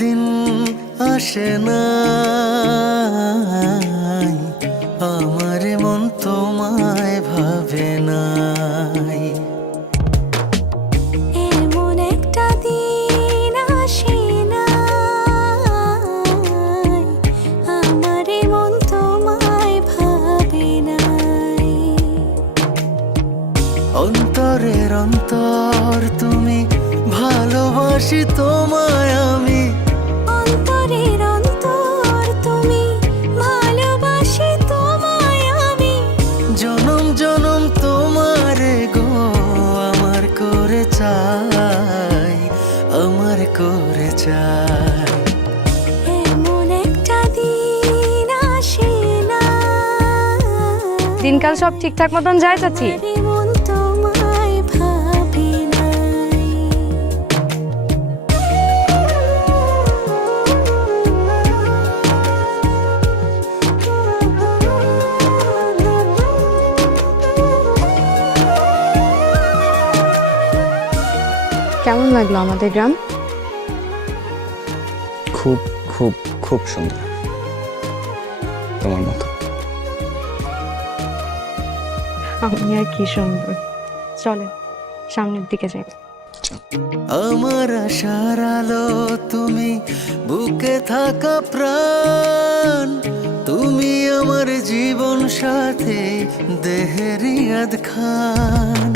দিন আসে না, আমার মন তোমায় ভাবে নাই। এমন একটা দিন আসে না, আমার মন তোমায় ভাবে নাই। অন্তরের অন্তর তুমি, ভালোবাসি তোমায় আমি। অন্তরের অন্তর তুমি, ভালোবাসি তোমায় আমি। জনম জনম তোমারে গো আমার করে চাই, আমার করে চাই। এমন একটা দিন আসে না, দিনকাল সব ঠিকঠাক মতন যায় চাচি? আমার মন তোমায় ভাবে নাই। কেমন লাগলো আমাদের গ্রাম? খুব খুব খুব সুন্দর, তোমার মতো। আমি আর কি সুন্দর। চলে সামনের দিকে যাই। আমার আশার আলো তুমি, বুকে থাকা প্রাণ তুমি, আমার জীবন সাথী দেহের ইয়াদ খান।